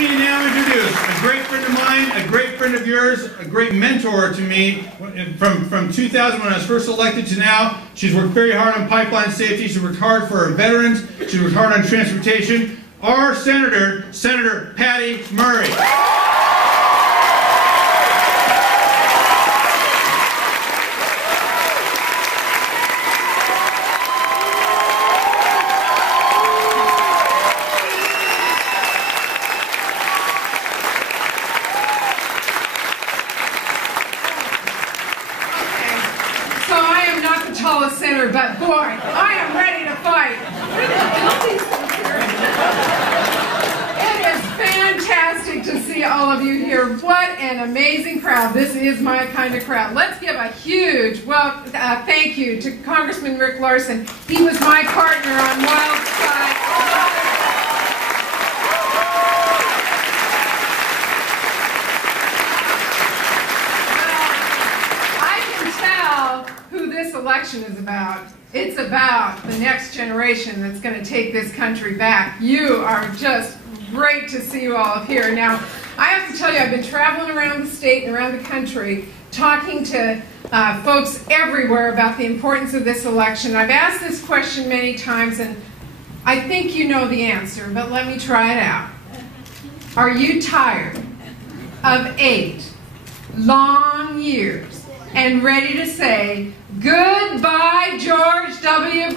me now introduce a great friend of mine, a great friend of yours, a great mentor to me from 2000 when I was first elected to now. She's worked very hard on pipeline safety. She's worked hard for our veterans. She's worked hard on transportation. Our Senator, Senator Patty Murray. Senator, but boy, I am ready to fight. It is fantastic to see all of you here. What an amazing crowd. This is my kind of crowd. Let's give a huge thank you to Congressman Rick Larson. He was my partner on Wild Side. This election is about. It's about the next generation that's going to take this country back. You are just great to see you all here. Now, I have to tell you, I've been traveling around the state and around the country talking to folks everywhere about the importance of this election. I've asked this question many times, and I think you know the answer, but let me try it out. Are you tired of 8 long years and ready to say, goodbye, George W. Bush?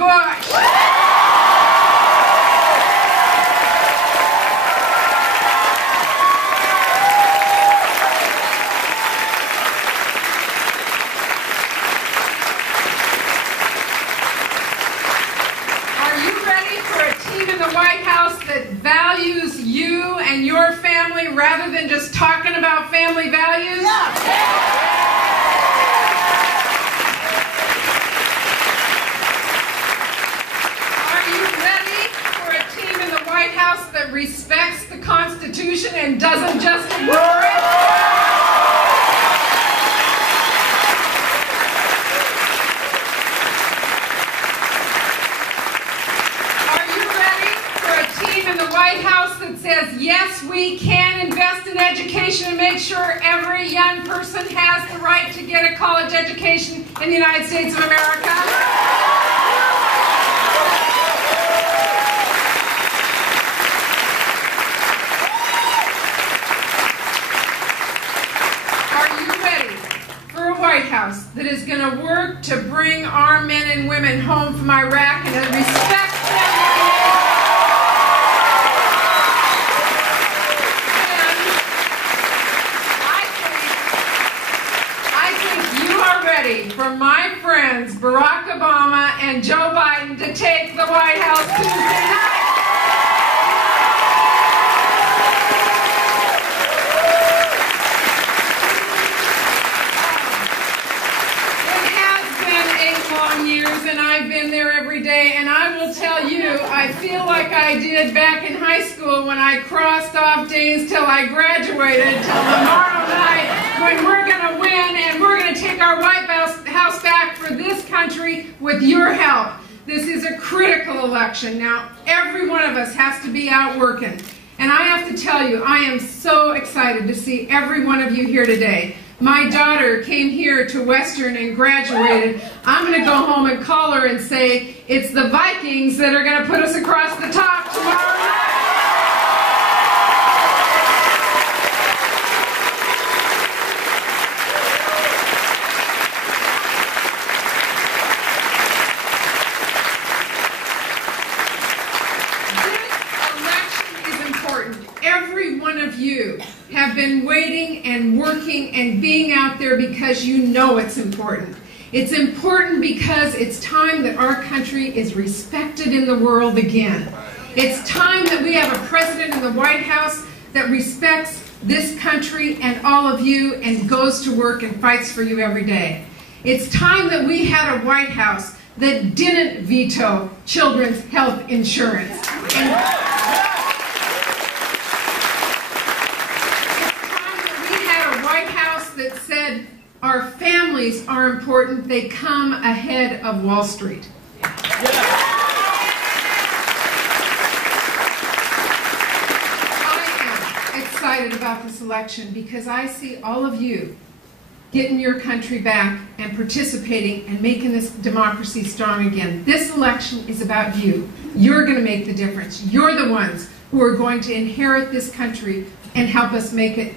Are you ready for a team in the White House that values you and your family rather than just talking about family values? Yeah. That respects the Constitution and doesn't just ignore it? Are you ready for a team in the White House that says, yes, we can invest in education and make sure every young person has the right to get a college education in the United States of America? White House that is going to work to bring our men and women home from Iraq and respect them? And I think you are ready for my friends Barack Obama and Joe Biden to take the White House Tuesday night. And I've been there every day, and I will tell you, I feel like I did back in high school when I crossed off days till I graduated, till tomorrow night, when we're going to win and we're going to take our White House back for this country with your help. This is a critical election. Now, every one of us has to be out working. And I have to tell you, I am so excited to see every one of you here today. My daughter came here to Western and graduated. I'm going to go home and call her and say, it's the Vikings that are going to put us across the top tomorrow night. This election is important. Every one of you have been waiting and working and being out there because you know it's important. It's important because it's time that our country is respected in the world again. It's time that we have a president in the White House that respects this country and all of you and goes to work and fights for you every day. It's time that we had a White House that didn't veto children's health insurance. That said our families are important, they come ahead of Wall Street. I am excited about this election because I see all of you getting your country back and participating and making this democracy strong again. This election is about you. You're going to make the difference. You're the ones who are going to inherit this country and help us make it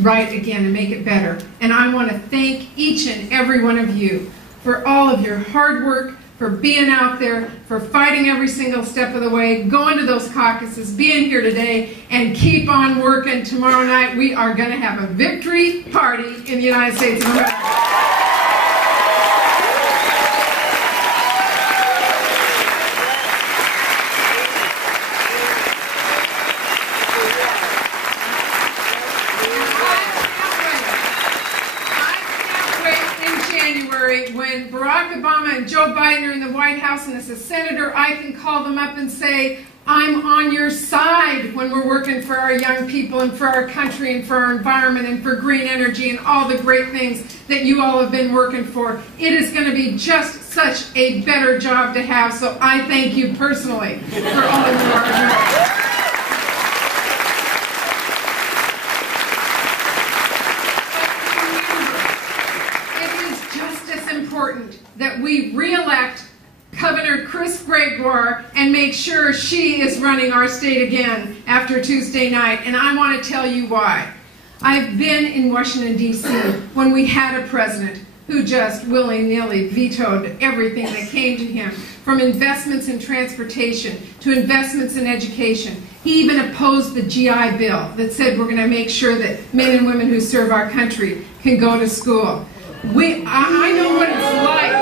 right again and make it better. And I want to thank each and every one of you for all of your hard work, for being out there, for fighting every single step of the way, going to those caucuses, being here today, and keep on working. Tomorrow night we are going to have a victory party in the United States of America. When Barack Obama and Joe Biden are in the White House, and as a senator, I can call them up and say, I'm on your side when we're working for our young people and for our country and for our environment and for green energy and all the great things that you all have been working for. It is going to be just such a better job to have, so I thank you personally for all of your hard work. That we re-elect Governor Gregoire and make sure she is running our state again after Tuesday night. And I want to tell you why. I've been in Washington, D.C. when we had a president who just willy-nilly vetoed everything that came to him, from investments in transportation to investments in education. He even opposed the GI Bill that said we're going to make sure that men and women who serve our country can go to school. I know what it's like.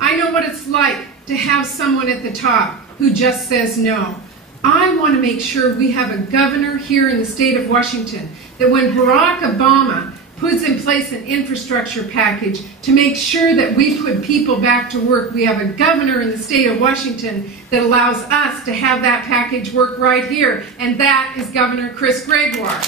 I know what it's like to have someone at the top who just says no. I want to make sure we have a governor here in the state of Washington that when Barack Obama puts in place an infrastructure package to make sure that we put people back to work, we have a governor in the state of Washington that allows us to have that package work right here, and that is Governor Gregoire.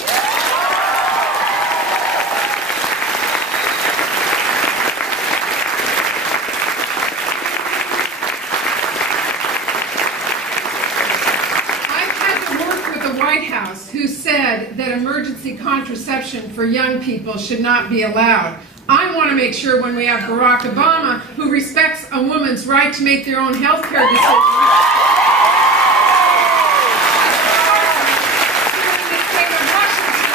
Who said that emergency contraception for young people should not be allowed. I want to make sure when we have Barack Obama, who respects a woman's right to make their own health care decisions, in the state of Washington,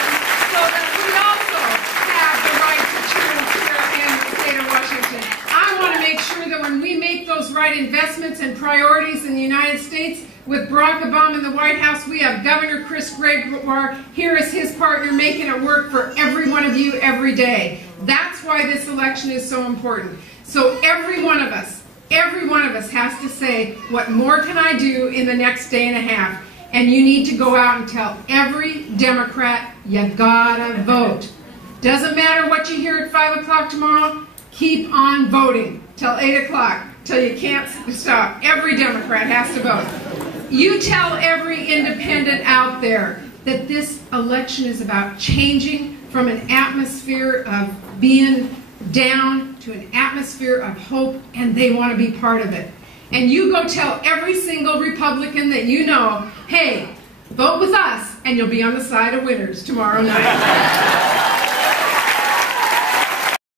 so that we also have the right to choose here in the state of Washington. I want to make sure that when we make those right investments and priorities in the United States, with Barack Obama in the White House, we have Governor Gregoire here as his partner, making it work for every one of you every day. That's why this election is so important. So every one of us has to say, what more can I do in the next day and a half? And you need to go out and tell every Democrat, you gotta vote. Doesn't matter what you hear at 5 o'clock tomorrow, keep on voting till 8 o'clock, till you can't stop. Every Democrat has to vote. You tell every independent out there that this election is about changing from an atmosphere of being down to an atmosphere of hope, and they want to be part of it. And you go tell every single Republican that you know, hey, vote with us and you'll be on the side of winners tomorrow night.